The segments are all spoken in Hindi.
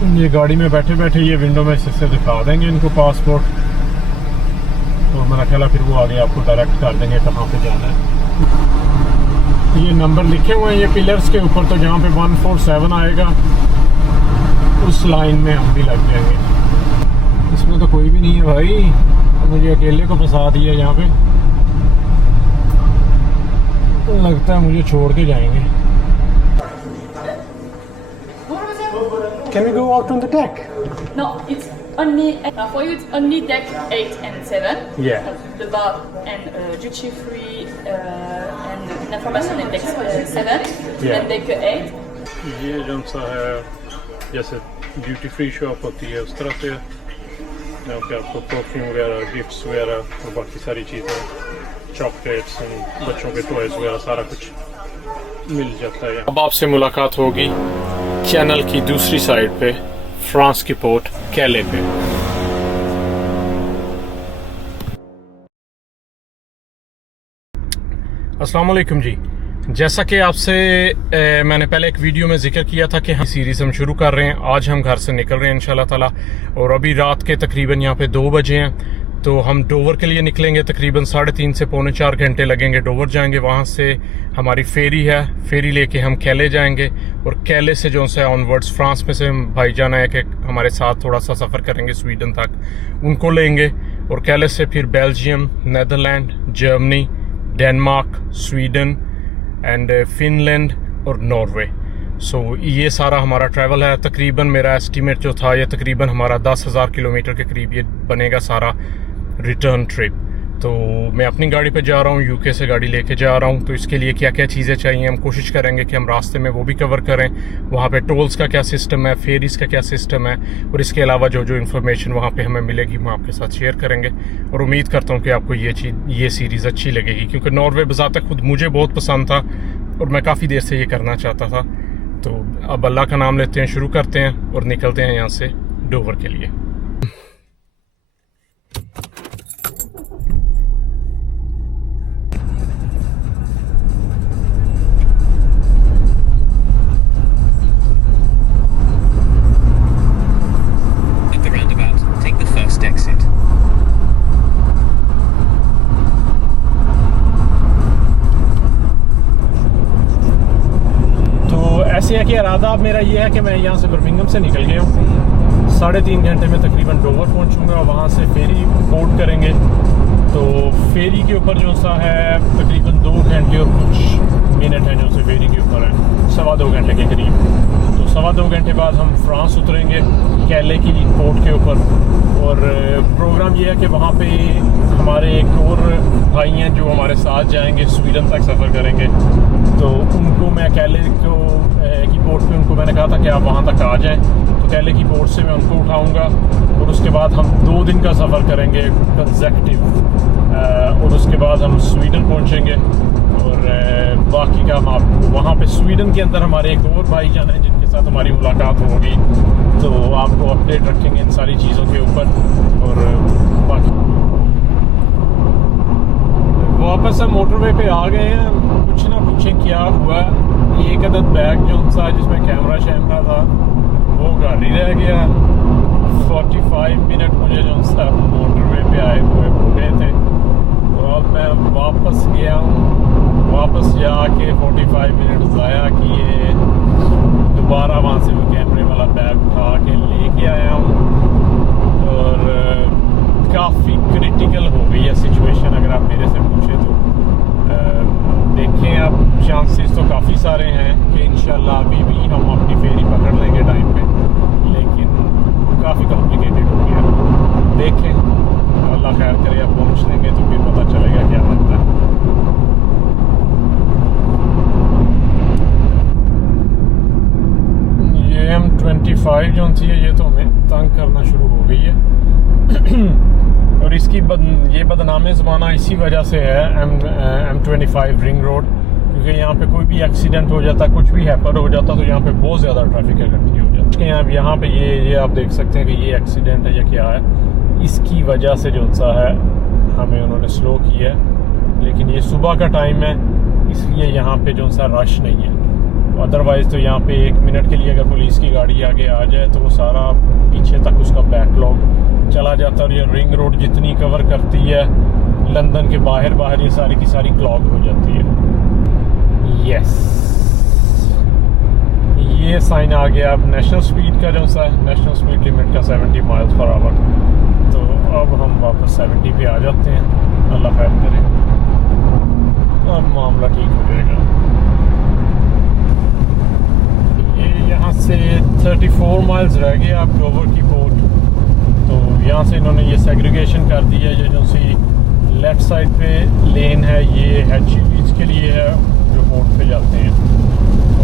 ये गाड़ी में बैठे बैठे ये विंडो में से दिखा देंगे इनको पासपोर्ट, और मेरा ख्याल है फिर वो आगे आपको डायरेक्ट कर देंगे कहाँ पे जाना है। ये नंबर लिखे हुए हैं ये पिलर्स के ऊपर, तो जहाँ पे 147 आएगा उस लाइन में हम भी लग जाएंगे। इसमें तो कोई भी नहीं है भाई, मुझे अकेले को फंसा दिया यहाँ पे, तो लगता है मुझे छोड़ के जाएंगे। Can we go out on the deck? No, it's only for you. It's only deck 8 and 7. Yeah. The bar and duty free and information in deck 7 Yeah. and deck 8. ये जो सा है जैसे ड्यूटी फ्री शॉप होती है उस तरह से, यहाँ पे आपको परफ्यूम वगैरह, गिफ्ट्स वगैरह और बाकी सारी चीज़ें, चॉकलेट्स, बच्चों के टॉयज वगैरह सारा कुछ मिल जाता है। अब आपसे मुलाकात होगी चैनल की दूसरी साइड पे, फ्रांस की पोर्ट कैले पे। अस्सलाम वालेकुम जी, जैसा कि आपसे मैंने पहले एक वीडियो में जिक्र किया था कि हम सीरीज़ हम शुरू कर रहे हैं। आज हम घर से निकल रहे हैं इंशाल्लाह ताला, और अभी रात के तकरीबन यहाँ पे 2 बजे हैं, तो हम डोवर के लिए निकलेंगे। तकरीबन 3.5 से पौने 4 घंटे लगेंगे। डोवर जाएंगे, वहाँ से हमारी फेरी है, फेरी लेके हम कैले जाएंगे, और कैले से जो है ऑनवर्ड्स फ्रांस में से हम भाईजान है कि हमारे साथ थोड़ा सा सफ़र करेंगे स्वीडन तक, उनको लेंगे, और कैले से फिर Belgium, Netherland, Germany, Denmark, Sweden and Finland और नॉर्वे। सो ये सारा हमारा ट्रैवल है। तकरीबन मेरा एस्टीमेट जो था ये तकरीबन हमारा 10,000 किलोमीटर के करीब ये बनेगा सारा रिटर्न ट्रिप। तो मैं अपनी गाड़ी पे जा रहा हूँ, यूके से गाड़ी लेके जा रहा हूँ, तो इसके लिए क्या क्या चीज़ें चाहिए हम कोशिश करेंगे कि हम रास्ते में वो भी कवर करें। वहाँ पे टोल्स का क्या सिस्टम है, फेरीज़ का क्या सिस्टम है, और इसके अलावा जो जो इन्फॉर्मेशन वहाँ पे हमें मिलेगी वो आपके साथ शेयर करेंगे। और उम्मीद करता हूँ कि आपको ये सीरीज़ अच्छी लगेगी, क्योंकि नॉर्वे बज़ात खुद मुझे बहुत पसंद था और मैं काफ़ी देर से ये करना चाहता था। तो अब अल्लाह का नाम लेते हैं, शुरू करते हैं और निकलते हैं यहाँ से डोवर के लिए। ऐसे है कि इरादा मेरा ये है कि मैं यहाँ से बर्मिंघम से निकल गया हूँ, 3.5 घंटे में तकरीबन डोवर पहुँचूँगा, और वहाँ से फेरी बोर्ड करेंगे। तो फेरी के ऊपर जो सा है तकरीबन 2 घंटे और कुछ मिनट है जो से फेरी के ऊपर है, 2.25 घंटे के करीब। तो 2.25 घंटे बाद हम फ्रांस उतरेंगे कैले की पोर्ट के ऊपर, और प्रोग्राम ये है कि वहाँ पे हमारे एक और भाई हैं जो हमारे साथ जाएंगे, स्वीडन तक सफ़र करेंगे। तो उनको मैं कैले की पोर्ट पे उनको मैंने कहा था कि आप वहाँ तक आ जाएं, तो कैले की पोर्ट से मैं उनको उठाऊँगा, और उसके बाद हम 2 दिन का सफ़र करेंगे कंसेक्टिव, और उसके बाद हम स्वीडन पहुँचेंगे। और बाकी का हम आपको वहाँ पे स्वीडन के अंदर हमारे एक और भाई जान हैं जिनके साथ हमारी मुलाकात होगी, तो आपको अपडेट रखेंगे इन सारी चीज़ों के ऊपर। और बाकी वापस हम मोटरवे पे आ गए हैं। कुछ ना पूछें क्या हुआ, एक अदद बैग जो सा जिसमें कैमरा शैमरा था वो गाड़ी रह गया। 45 मिनट मुझे जो सा मोटरवे पे आए हुए हो गए थे, तो अब मैं वापस गया हूँ, वापस जाके 45 मिनट ज़ाया किए, दोबारा वहाँ से वो कैमरे वाला बैग उठा के लेके आया हूँ। और काफ़ी क्रिटिकल हो गई है सिचुएशन अगर आप मेरे से पूछें तो। देखें अब चांसेस तो काफ़ी सारे हैं कि इंशाल्लाह अभी भी हम अपनी फेरी पकड़ लेंगे टाइम पे, लेकिन काफ़ी कॉम्प्लिकेटेड हो गया। देखें, अल्लाह खैर करे, अब पहुँच लेंगे तो फिर पता चलेगा क्या बनता है। ये M25 जो थी ये तो हमें तंग करना शुरू हो गई है और इसकी ये बदनामी ज़माना इसी वजह से है M25 रिंग रोड, क्योंकि यहाँ पे कोई भी एक्सीडेंट हो जाता, कुछ भी हैपर हो जाता, तो यहाँ पे बहुत ज़्यादा ट्रैफिक इकट्ठी हो जाती है। यहाँ पे ये आप देख सकते हैं कि ये एक्सीडेंट है या क्या है, इसकी वजह से जो सा है हमें उन्होंने स्लो किया है। लेकिन ये सुबह का टाइम है, इसलिए यहाँ पे जो सा रश नहीं है। अदरवाइज़ तो यहाँ पे 1 मिनट के लिए अगर पुलिस की गाड़ी आगे आ जाए तो वो सारा पीछे तक उसका बैकलॉग चला जाता है। और ये रिंग रोड जितनी कवर करती है लंदन के बाहर बाहर ये सारी की सारी क्लॉग हो जाती है। यस, ये साइन आ गया अब नेशनल स्पीड का, जो सा नेशनल स्पीड लिमिट का 70 माइल्स पर आवर। तो अब हम वापस 70 पे आ जाते हैं, अल्लाह खैर करे, अब मामला ठीक हो जाएगा। ये यहाँ से 34 माइल्स रह गए अब डोवर की पोर्ट। तो यहाँ से इन्होंने ये सेग्रीगेशन कर दी है। ये जो सी लेफ़्ट साइड पे लेन है ये HGVs के लिए है जो पोर्ट पे जाते हैं,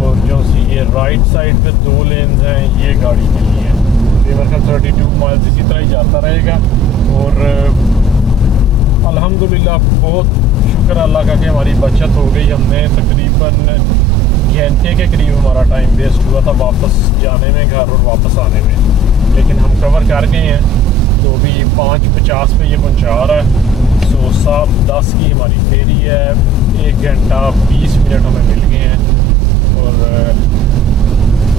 और जो सी ये राइट साइड पे 2 लेन्स हैं ये गाड़ी के लिए हैं। मेरे ख्याल 32 माइल्स इसी तरह ही जाता रहेगा। और अल्हम्दुलिल्लाह बहुत शुक्र अल्लाह का कि हमारी बचत हो गई। हमने तकरीबन घंटे के करीब हमारा टाइम वेस्ट हुआ था वापस जाने में घर और वापस आने में, लेकिन हम कवर कर गए हैं। तो अभी 5:50 पे ये पहुंचा रहा है। सो 7:10 की हमारी फेरी है, 1 घंटा 20 मिनट हमें मिल गए हैं और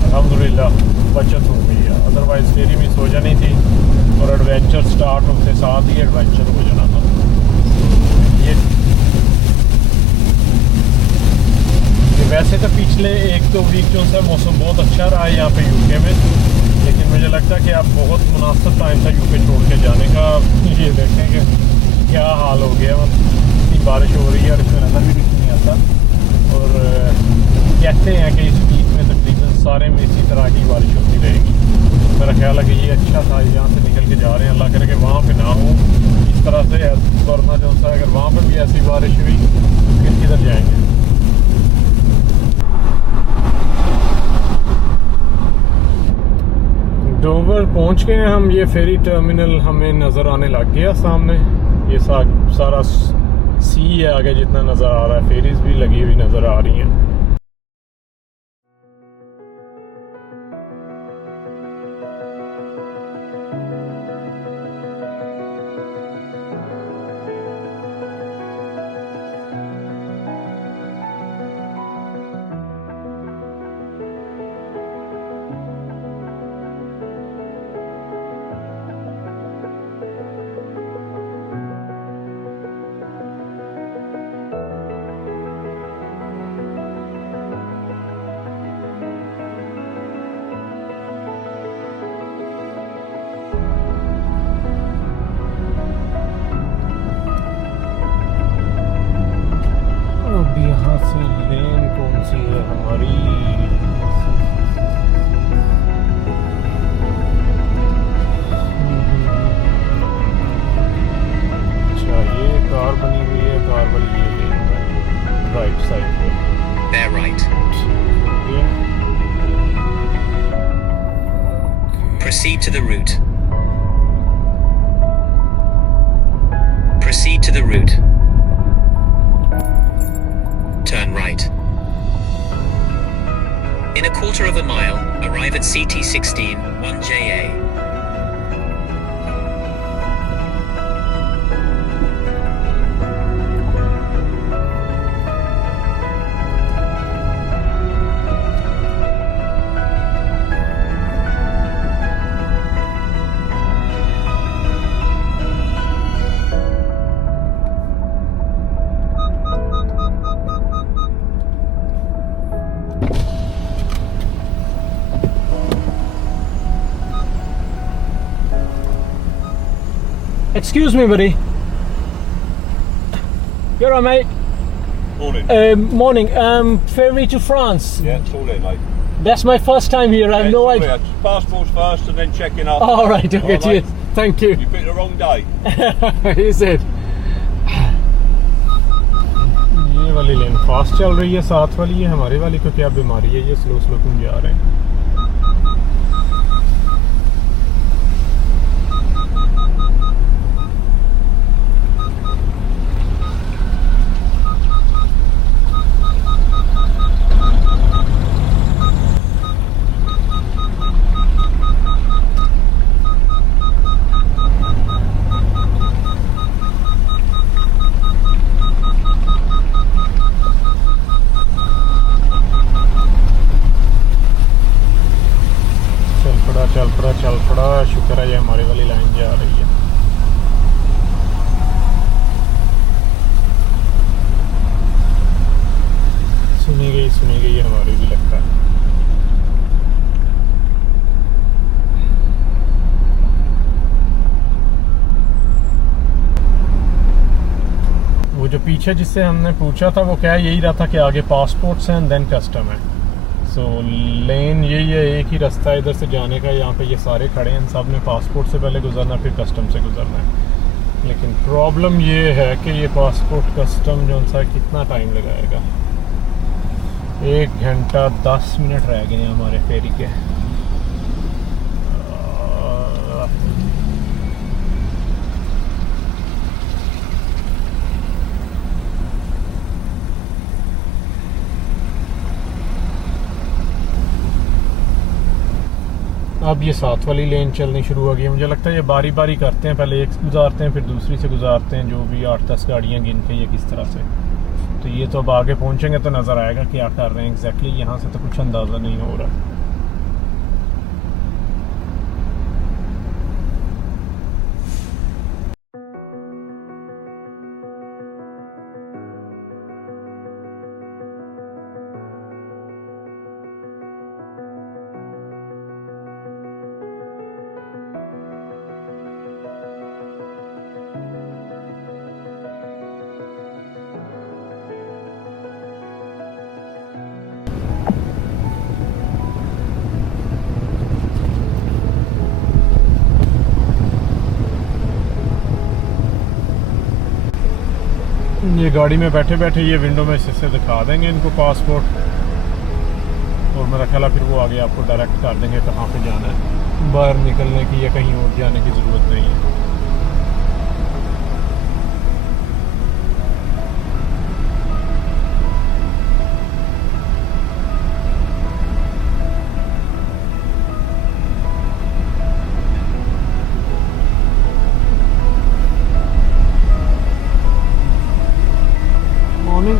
अल्हम्दुलिल्लाह बचत हो गई है। अदरवाइज़ फेरी मिस हो जानी थी और एडवेंचर स्टार्ट होते साथ ही एडवेंचर हो जाना था। ये वैसे तो पिछले 1-2 वीक जो सा मौसम बहुत अच्छा रहा है यहाँ पे यूके में, लेकिन मुझे लगता है कि अब बहुत मुनासिब टाइम था यूके छोड़ के जाने का। ये देखें कि क्या हाल हो गया, इतनी बारिश हो रही है और इसमें नज़र भी कुछ नहीं आता। और कहते हैं कि इस वीक में तकरीबन सारे में इसी तरह की बारिश होती रहेगी। मेरा ख्याल है कि ये अच्छा था, यहाँ से निकल के जा रहे हैं, अल्लाह करे कि वहाँ पे ना हो इस तरह से। वरना जो सा अगर वहाँ पे भी ऐसी बारिश हुई तो फिर किधर जाएंगे। डोवर पहुँच गए हैं हम। ये फेरी टर्मिनल हमें नज़र आने लग गया सामने। ये सारा सी है आगे जितना नज़र आ रहा है, फेरीज भी लगी हुई नज़र आ रही हैं। यहाँ से लेन कौन सी है हमारी? अच्छा, ये कार बनी हुई है, कार वाली ये लेन है राइट साइड पे। They're right. Proceed to the route. Proceed to the route. Turn right. In a quarter of a mile, arrive at CT16 1JA. Excuse me, buddy. You're all right, mate. Morning. Morning. Ferry to France. Yeah, it's all there, mate. That's my first time here. I have no idea. Passports first and then checking up. All right. Okay. All right, Cheers. Thank you. You picked the wrong day. Is it? ये वाली लेन फास्ट चल रही है, साथ वाली है हमारे वाली को क्या बीमारी है, ये स्लो स्लो क्यों जा रहे हैं। चल पड़ा। शुक्र है ये हमारी वाली लाइन जा रही है। सुनी गई हमारी भी लगता है। वो जो पीछे जिससे हमने पूछा था वो क्या यही रहा था कि आगे पासपोर्ट्स हैं एंड देन कस्टम है। सो लेन यही है, एक ही रास्ता है इधर से जाने का। यहाँ पे ये सारे खड़े हैं, सब ने पासपोर्ट से पहले गुजरना फिर कस्टम से गुजरना है। लेकिन प्रॉब्लम ये है कि ये पासपोर्ट कस्टम जो सा कितना टाइम लगाएगा। 1 घंटा 10 मिनट रह गए हैं हमारे फेरी के। अब ये साथ वाली लेन चलनी शुरू हो गई है। मुझे लगता है ये बारी बारी करते हैं, पहले एक गुजारते हैं फिर दूसरी से गुजारते हैं, जो भी 8-10 गाड़ियाँ गिन के ये किस तरह से। तो ये तो अब आगे पहुंचेंगे तो नज़र आएगा क्या कर रहे हैं एग्जैक्टली। यहाँ से तो कुछ अंदाज़ा नहीं हो रहा। ये गाड़ी में बैठे बैठे ये विंडो में से दिखा देंगे इनको पासपोर्ट, और मेरा ख्याल है फिर वो आगे आपको डायरेक्ट कर देंगे कहाँ पे जाना है। बाहर निकलने की या कहीं और जाने की ज़रूरत नहीं है। Morning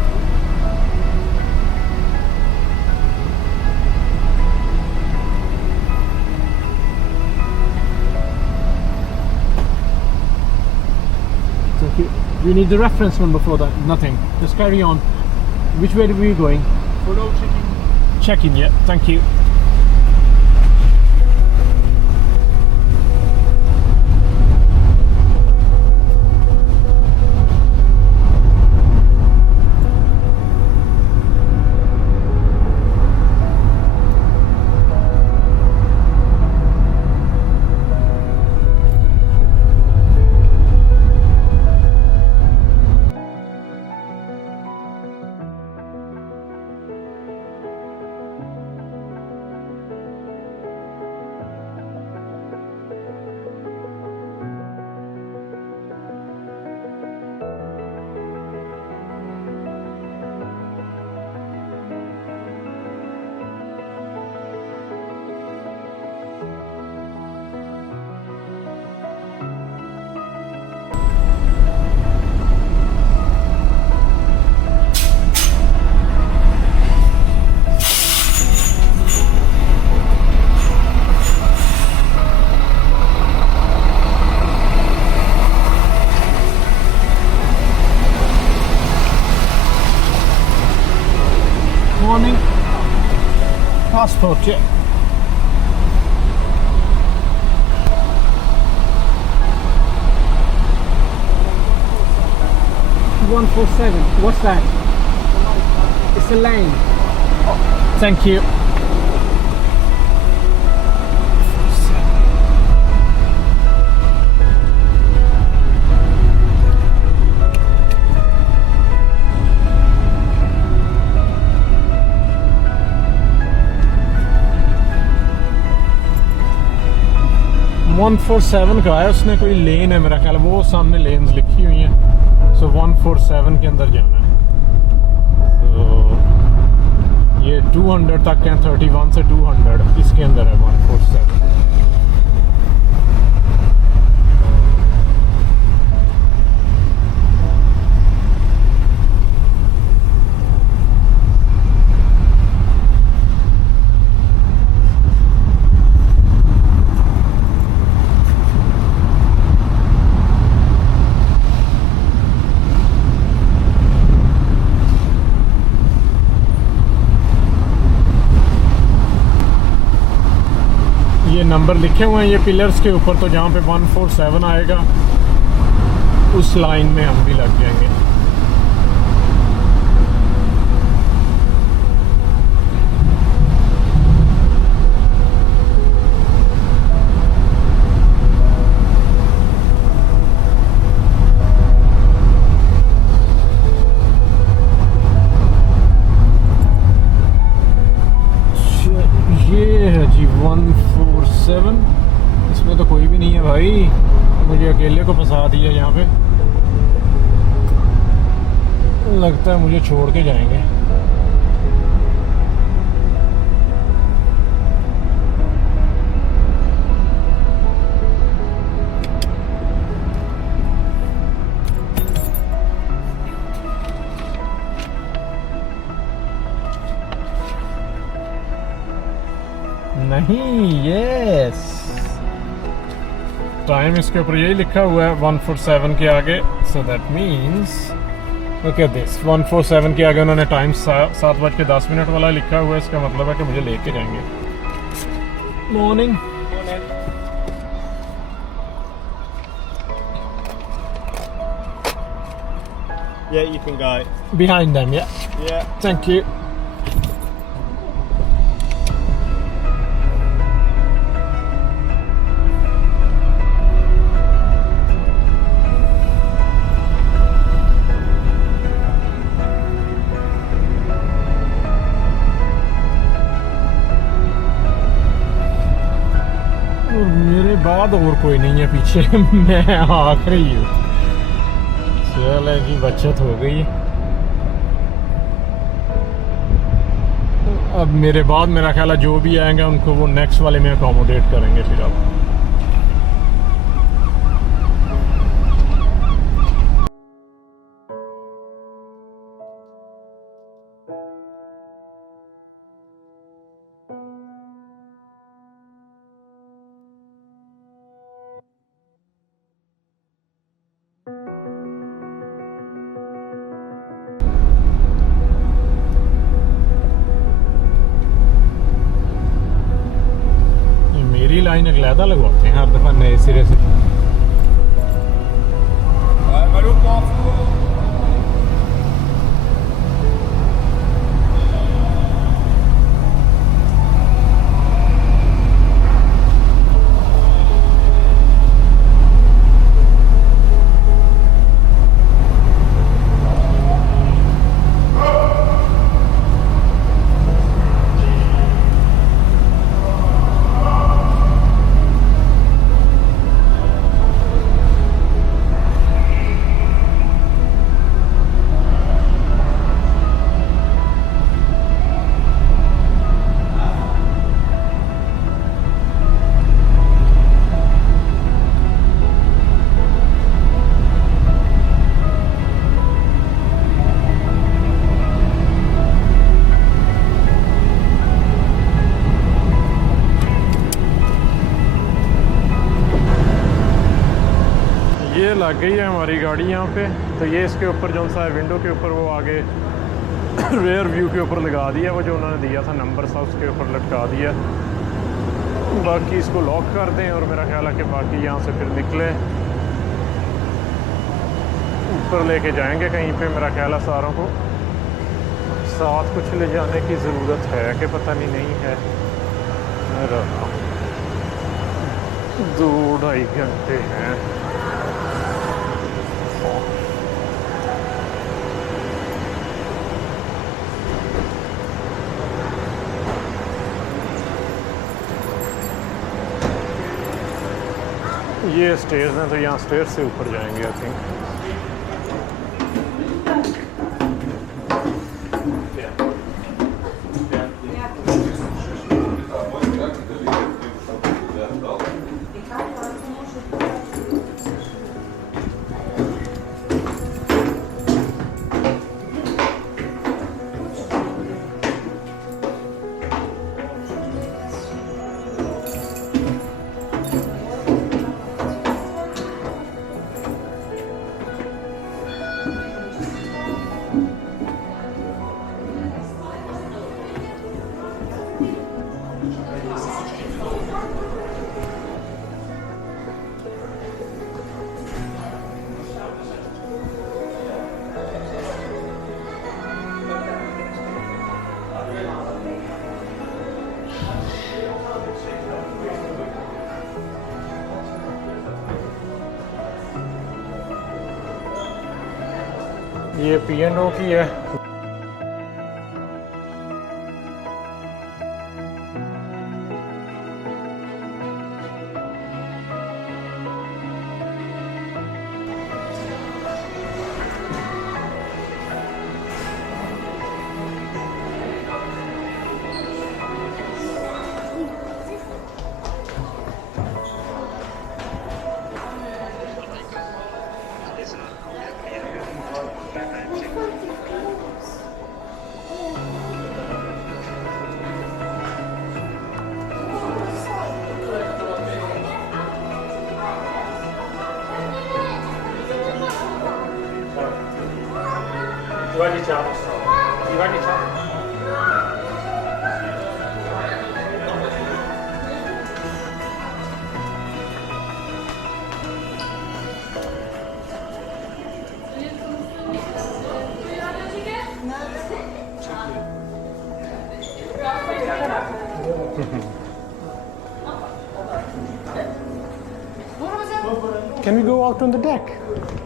we need the reference number for that. Nothing. Just carry on. Which way are we going? Photo checking. Check-in, yeah. Thank you. Morning. Passport, yeah. $147. What's that? It's a lane. Thank you. $147 का है, उसने कोई लेन है मेरा ख्याल, वो सामने लेन्स लिखी हुई हैं। सो 147 के अंदर जाना है। तो ये 200 तक है, 31 से 200 इसके अंदर है 147। ये नंबर लिखे हुए हैं ये पिलर्स के ऊपर, तो जहाँ पे 147 आएगा उस लाइन में हम भी लग जाएंगे। ये है जी 147, इसमें तो कोई भी नहीं है भाई, मुझे अकेले को फंसा दिया यहाँ पे। लगता है मुझे छोड़ के जाएंगे। नहीं, यस, टाइम इसके ऊपर यही लिखा हुआ है 147 के आगे, so that means okay this 147 के आगे उन्होंने टाइम 7:10 वाला लिखा हुआ है। इसका मतलब है कि मुझे लेके जाएंगे। Morning. Yeah, you can go. Behind them, yeah. Yeah. Thank you. मेरे बाद और कोई नहीं है पीछे, मैं आखिरी हूँ। चलो जी, बचत हो गई। अब मेरे बाद मेरा ख्याल है जो भी आएंगे उनको वो नेक्स्ट वाले में अकोमोडेट करेंगे फिर। अब मेरी लाइन अलहदा लगवाते हैं हर दफा नए सिरे से। ये लग गई है हमारी गाड़ी यहाँ पे। तो ये इसके ऊपर जो सा है विंडो के ऊपर वो आगे रेयर व्यू के ऊपर लगा दिया, वो जो उन्होंने दिया था नंबर सा उसके ऊपर लटका दिया। बाकी इसको लॉक कर दें और मेरा ख्याल है कि बाकी यहाँ से फिर निकले ऊपर लेके जाएंगे कहीं पे। मेरा ख्याल है सारों को साथ कुछ ले जाने की ज़रूरत है कि पता नहीं है। 2-2.5 घंटे हैं। ये स्टेयर्स हैं तो यहाँ स्टेयर्स से ऊपर जाएंगे आई थिंक। ये P&O की है। Can we go out on the deck?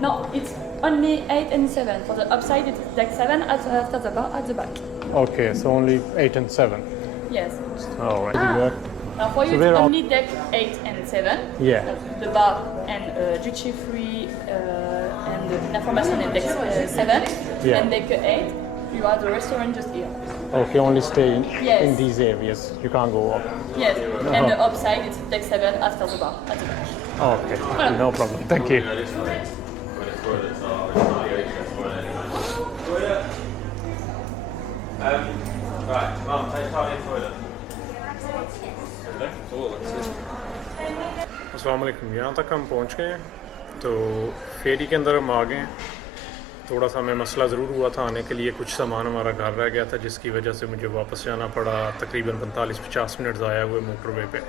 No, it's only 8 and 7. For the upside, it's deck 7 after the bar at the back. Okay, so only 8 and 7. Yes. All right. Now for you, So it's we're only deck 8 and 7. Yeah. The bar and duty free and the information in deck 7. Yeah. And deck 8, you have the restaurant just here. Okay, only stay in, Yes. in these areas. You can't go up. Yes. And the upside, it's deck 7 after the bar at the back. Okay, no problem. Thank you. अस्सलाम वालेकुम। यहाँ तक हम पहुँच गए हैं, तो फेरी के अंदर हम आ गए हैं। थोड़ा सा हमें मसला ज़रूर हुआ था आने के लिए, कुछ सामान हमारा घर रह गया था जिसकी वजह से मुझे वापस जाना पड़ा। तकरीबन 45-50 मिनट ज़ाया हुए मोटरवे पे,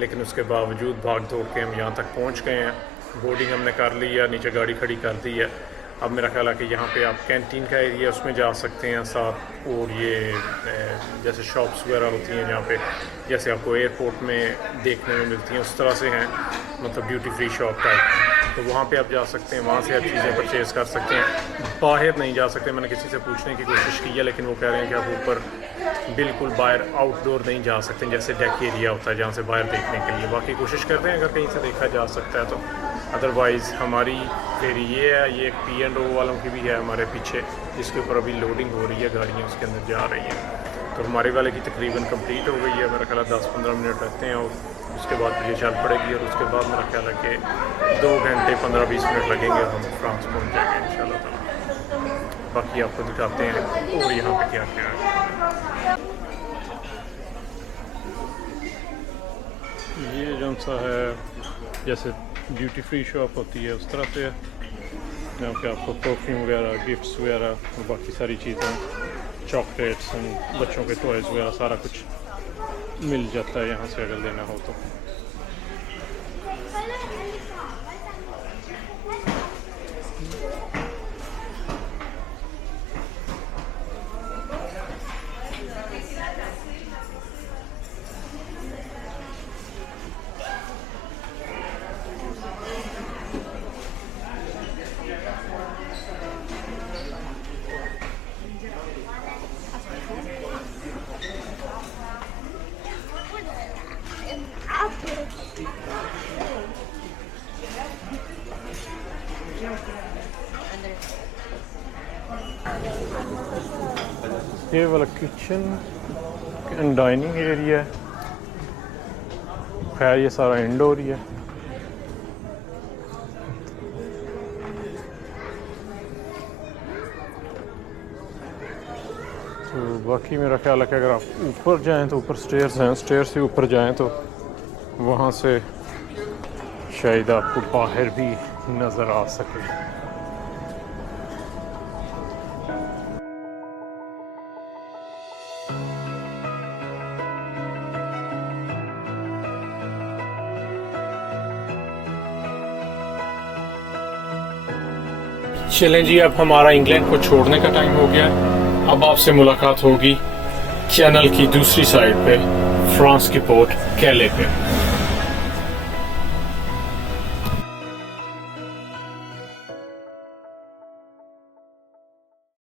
लेकिन उसके बावजूद भाग दौड़ के हम यहाँ तक पहुँच गए हैं। बोर्डिंग हमने कर ली है, नीचे गाड़ी खड़ी कर दी है। अब मेरा ख्याल है कि यहाँ पे आप कैंटीन का एरिया उसमें जा सकते हैं साथ, और ये जैसे शॉप्स वगैरह होती हैं जहाँ पे जैसे आपको एयरपोर्ट में देखने में मिलती हैं उस तरह से हैं, मतलब ड्यूटी फ्री शॉप टाइप। तो वहाँ पे आप जा सकते हैं, वहाँ से आप चीज़ें परचेज़ कर सकते हैं। बाहर नहीं जा सकते। मैंने किसी से पूछने की कोशिश की है, लेकिन वो कह रहे हैं कि आप ऊपर बिल्कुल बाहर आउटडोर नहीं जा सकते, जैसे डेक एरिया होता है जहाँ से बाहर देखने के लिए। बाकी कोशिश करते हैं अगर कहीं से देखा जा सकता है तो। अदरवाइज़ हमारी फेरी ये है, ये एक P&O वालों की भी है हमारे पीछे, जिसके ऊपर अभी लोडिंग हो रही है, गाड़ियाँ उसके अंदर जा रही हैं। तो हमारे वाले की तकरीबन कंप्लीट हो गई है। मेरा ख्याल है 10-15 मिनट रहते हैं और उसके बाद फिर ये चल पड़ेगी, और उसके बाद मेरा ख्याल है कि 2 घंटे 15-20 मिनट लगेंगे और हम फ्रांस पहुँच जाएंगे इंशाल्लाह ताला। बाकी आपको दिखाते हैं और यहाँ पे क्या क्या है। ये जो सा है जैसे ड्यूटी फ्री शॉप होती है उस तरह से है, यहाँ पे आपको परफ्यूम वगैरह, गिफ्ट्स वगैरह और बाकी सारी चीज़ें, चॉकलेट्स एंड बच्चों के टॉयज़ वगैरह सारा कुछ मिल जाता है यहाँ से अगर लेना हो तो। ये वाला किचन एंड डाइनिंग एरिया है। खैर ये सारा इंडोर ही है। तो बाकी मेरा ख्याल है कि अगर आप ऊपर जाएं तो ऊपर स्टेयर्स हैं, स्टेयर से ऊपर जाएं तो वहाँ से शायद आपको बाहर भी नज़र आ सके। चलें जी, अब हमारा इंग्लैंड को छोड़ने का टाइम हो गया है। अब आपसे मुलाकात होगी चैनल की दूसरी साइड पे, फ्रांस की पोर्ट कैले पे।